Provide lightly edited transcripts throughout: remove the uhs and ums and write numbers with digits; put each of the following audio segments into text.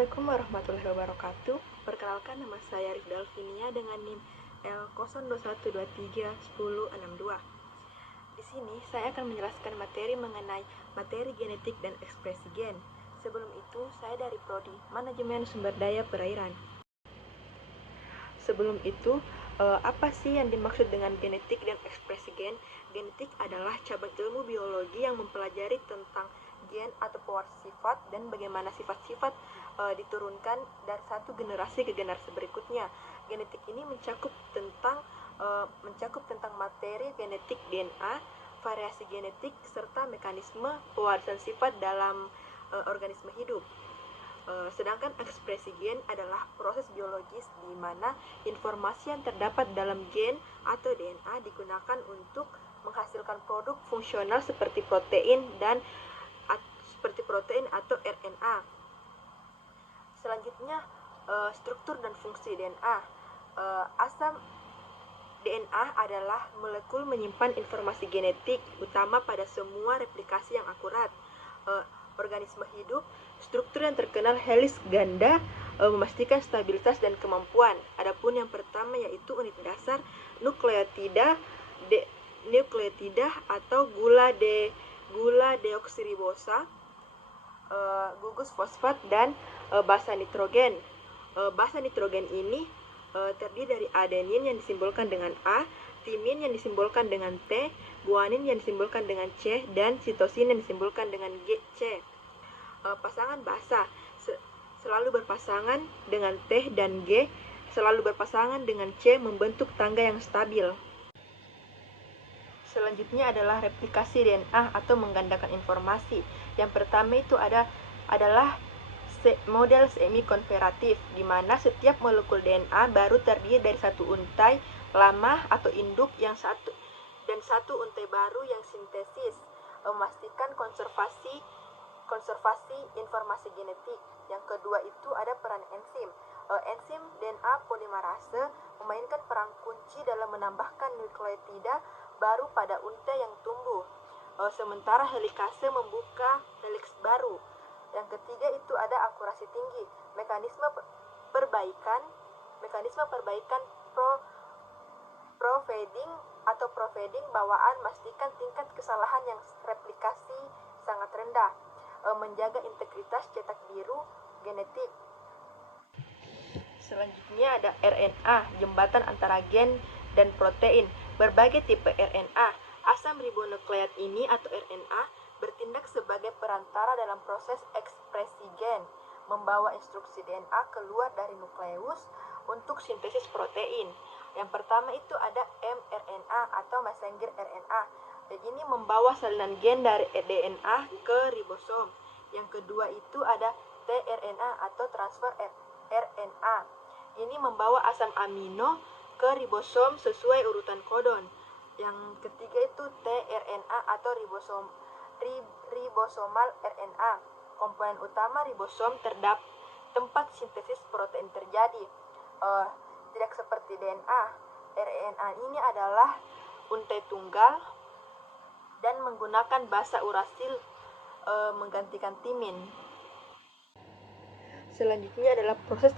Assalamualaikum warahmatullahi wabarakatuh. Perkenalkan, nama saya Rifda Alvinia dengan NIM L021231062. Di sini saya akan menjelaskan materi mengenai materi genetik dan ekspresi gen. Sebelum itu, saya dari Prodi Manajemen Sumber Daya Perairan. Sebelum itu, apa sih yang dimaksud dengan genetik dan ekspresi gen? Genetik adalah cabang ilmu biologi yang mempelajari tentang gen atau pewaris sifat dan bagaimana sifat-sifat diturunkan dari satu generasi ke generasi berikutnya. Genetik ini mencakup tentang materi genetik DNA, variasi genetik serta mekanisme pewarisan sifat dalam organisme hidup. Sedangkan ekspresi gen adalah proses biologis di mana informasi yang terdapat dalam gen atau DNA digunakan untuk menghasilkan produk fungsional seperti protein atau RNA. Selanjutnya, struktur dan fungsi DNA. Asam DNA adalah molekul menyimpan informasi genetik utama pada semua replikasi yang akurat. Organisme hidup, struktur yang terkenal heliks ganda memastikan stabilitas dan kemampuan. Adapun yang pertama yaitu unit dasar nukleotida atau gula deoksiribosa, gugus fosfat dan basa nitrogen. Basa nitrogen ini terdiri dari adenin yang disimbolkan dengan A, timin yang disimbolkan dengan T, guanin yang disimbolkan dengan C, dan sitosin yang disimbolkan dengan C. Pasangan basa selalu berpasangan dengan T dan G selalu berpasangan dengan C membentuk tangga yang stabil. Selanjutnya adalah replikasi DNA atau menggandakan informasi. Yang pertama itu adalah model semi-konveratif, di mana setiap molekul DNA baru terdiri dari satu untai lama atau induk yang satu untai baru yang sintesis, memastikan konservasi informasi genetik. Yang kedua itu ada peran enzim. Enzim DNA polimerase memainkan peran kunci dalam menambahkan nukleotida baru pada untai yang tumbuh. Sementara helikase membuka heliks baru. Yang ketiga itu ada akurasi tinggi. Mekanisme perbaikan proofreading bawaan memastikan tingkat kesalahan yang replikasi sangat rendah, menjaga integritas cetak biru genetik. Selanjutnya ada RNA, jembatan antara gen dan protein. Berbagai tipe RNA, asam ribonukleat ini atau RNA bertindak sebagai perantara dalam proses ekspresi gen, membawa instruksi DNA keluar dari nukleus untuk sintesis protein. Yang pertama itu ada mRNA atau messenger RNA. Ini membawa salinan gen dari DNA ke ribosom. Yang kedua itu ada tRNA atau transfer RNA. Ini membawa asam amino ke ribosom sesuai urutan kodon. Yang ketiga itu tRNA atau ribosomal RNA. Komponen utama ribosom terdapat tempat sintesis protein terjadi. Tidak seperti DNA, RNA ini adalah untai tunggal dan menggunakan basa urasil menggantikan timin. Selanjutnya adalah proses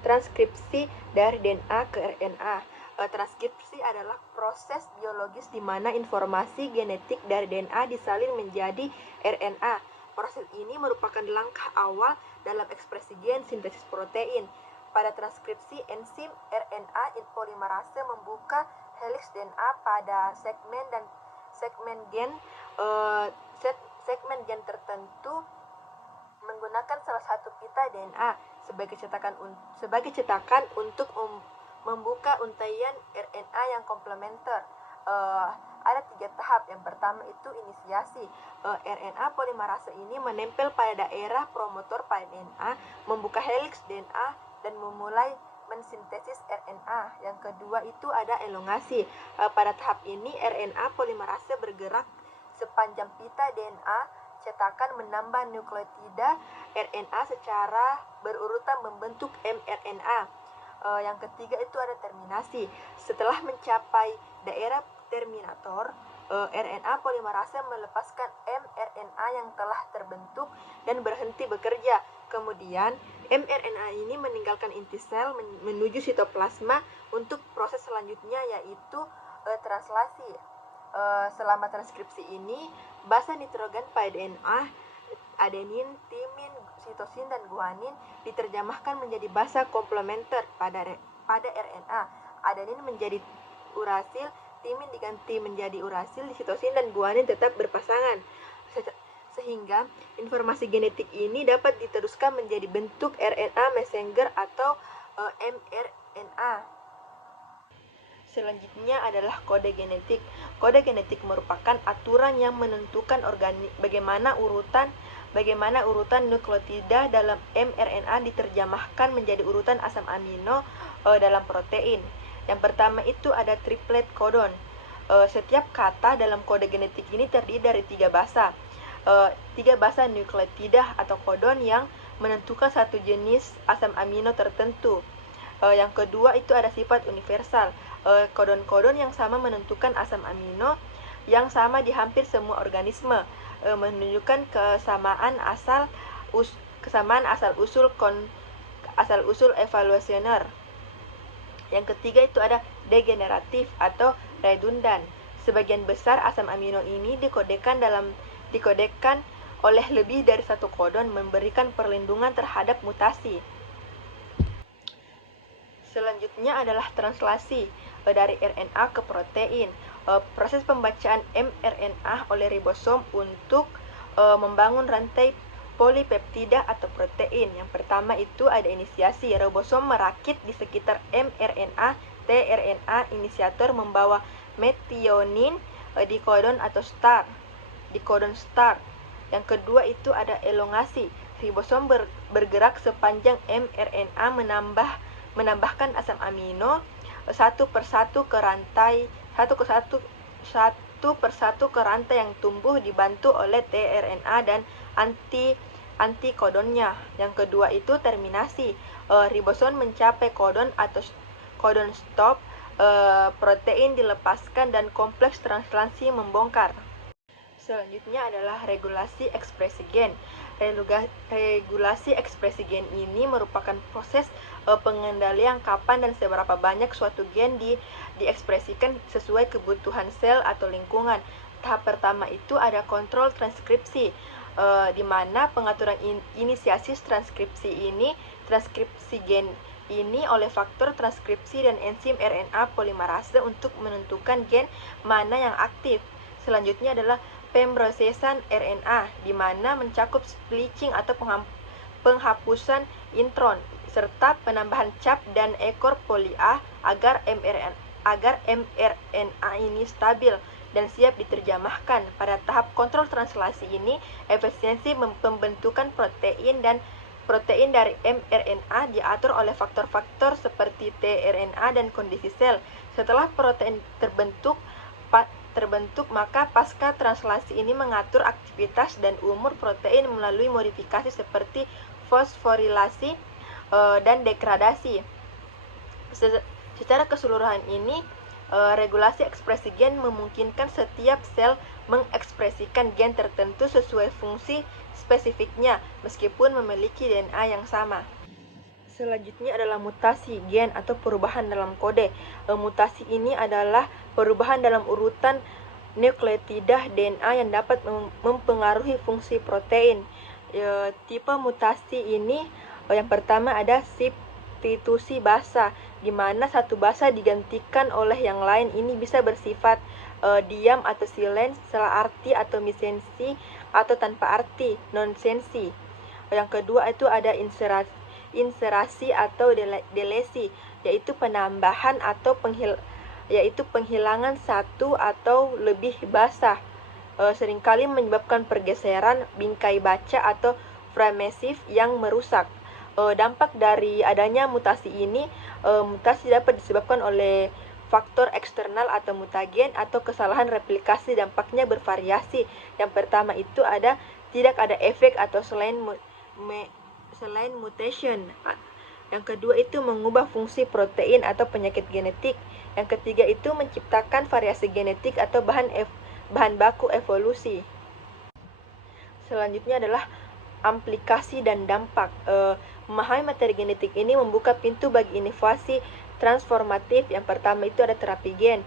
transkripsi dari DNA ke RNA. Transkripsi adalah proses biologis di mana informasi genetik dari DNA disalin menjadi RNA. Proses ini merupakan langkah awal dalam ekspresi gen sintesis protein. Pada transkripsi, enzim RNA polimerase membuka heliks DNA pada segmen gen tertentu menggunakan salah satu pita DNA sebagai cetakan untuk membuka untaian RNA yang komplementer. Ada 3 tahap. Yang pertama itu inisiasi. RNA polimerase ini menempel pada daerah promotor pada DNA, membuka heliks DNA dan memulai mensintesis RNA. Yang kedua itu ada elongasi. Pada tahap ini RNA polimerase bergerak sepanjang pita DNA cetakan menambah nukleotida RNA secara berurutan membentuk mRNA. Yang ketiga itu ada terminasi. Setelah mencapai daerah terminator, RNA polimerase melepaskan mRNA yang telah terbentuk dan berhenti bekerja. Kemudian, mRNA ini meninggalkan inti sel menuju sitoplasma untuk proses selanjutnya yaitu translasi. Selama transkripsi ini, basa nitrogen pada DNA, adenin, timin, sitosin, dan guanin diterjemahkan menjadi basa komplementer pada RNA. Adenin menjadi urasil, timin diganti menjadi urasil, sitosin dan guanin tetap berpasangan. Sehingga informasi genetik ini dapat diteruskan menjadi bentuk RNA messenger atau mRNA. Selanjutnya adalah kode genetik. Kode genetik merupakan aturan yang menentukan bagaimana urutan nukleotida dalam mRNA diterjemahkan menjadi urutan asam amino dalam protein. Yang pertama itu ada triplet codon. Setiap kata dalam kode genetik ini terdiri dari 3 basa. 3 basa nukleotida atau codon yang menentukan satu jenis asam amino tertentu. Yang kedua itu ada sifat universal. Kodon-kodon yang sama menentukan asam amino yang sama di hampir semua organisme, menunjukkan kesamaan asal usul evolusioner. Yang ketiga itu ada degeneratif atau redundan. Sebagian besar asam amino ini dikodekan oleh lebih dari satu kodon, memberikan perlindungan terhadap mutasi. Selanjutnya adalah translasi dari RNA ke protein. Proses pembacaan mRNA oleh ribosom untuk membangun rantai polipeptida atau protein. Yang pertama itu ada inisiasi. Ribosom merakit di sekitar mRNA, tRNA inisiator membawa metionin di kodon start. Yang kedua itu ada elongasi. Ribosom bergerak sepanjang mRNA menambahkan asam amino satu persatu ke rantai yang tumbuh dibantu oleh tRNA dan antikodonnya. Yang kedua itu terminasi. Ribosom mencapai kodon atau kodon stop, protein dilepaskan dan kompleks translasi membongkar. Selanjutnya adalah regulasi ekspresi gen. Regulasi ekspresi gen ini merupakan proses pengendalian kapan dan seberapa banyak suatu gen diekspresikan sesuai kebutuhan sel atau lingkungan. Tahap pertama itu ada kontrol transkripsi, di mana pengaturan inisiasi transkripsi gen ini oleh faktor transkripsi dan enzim RNA polimerase untuk menentukan gen mana yang aktif. Selanjutnya adalah pemrosesan RNA, di mana mencakup splicing atau penghapusan intron serta penambahan cap dan ekor poli A agar mRNA ini stabil dan siap diterjemahkan. Pada tahap kontrol translasi ini, efisiensi pembentukan protein dari mRNA diatur oleh faktor-faktor seperti tRNA dan kondisi sel. Setelah protein terbentuk, maka pasca translasi ini mengatur aktivitas dan umur protein melalui modifikasi seperti fosforilasi dan degradasi. Secara keseluruhan ini, regulasi ekspresi gen memungkinkan setiap sel mengekspresikan gen tertentu sesuai fungsi spesifiknya meskipun memiliki DNA yang sama. Selanjutnya adalah mutasi gen atau perubahan dalam kode. Mutasi ini adalah perubahan dalam urutan nukleotida DNA yang dapat mempengaruhi fungsi protein. Tipe mutasi ini yang pertama ada substitusi basa, di mana satu basa digantikan oleh yang lain. Ini bisa bersifat diam atau silent, salah arti atau misensi, atau tanpa arti, nonsensi. Yang kedua itu ada inserasi atau delesi, yaitu penambahan atau penghilangan satu atau lebih basa, seringkali menyebabkan pergeseran bingkai baca atau framesis yang merusak. Dampak dari adanya mutasi ini, mutasi dapat disebabkan oleh faktor eksternal atau mutagen atau kesalahan replikasi. Dampaknya bervariasi. Yang pertama itu tidak ada efek atau selain mutation. Yang kedua itu mengubah fungsi protein atau penyakit genetik. Yang ketiga itu menciptakan variasi genetik atau bahan baku evolusi. Selanjutnya adalah aplikasi dan dampak. Memahami materi genetik ini membuka pintu bagi inovasi transformatif. Yang pertama itu ada terapi gen,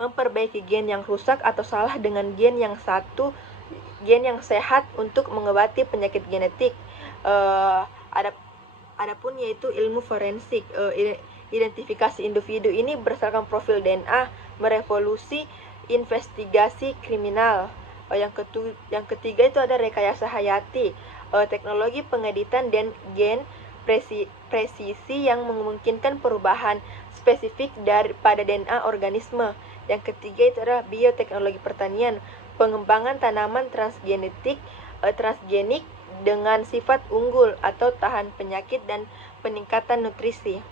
memperbaiki gen yang rusak atau salah dengan gen yang sehat untuk mengobati penyakit genetik. Adapun yaitu ilmu forensik, identifikasi individu ini berdasarkan profil DNA, merevolusi investigasi kriminal. Yang ketiga itu ada rekayasa hayati, teknologi pengeditan dan gen presisi yang memungkinkan perubahan spesifik pada DNA organisme. Yang ketiga itu adalah bioteknologi pertanian, pengembangan tanaman transgenik dengan sifat unggul atau tahan penyakit dan peningkatan nutrisi.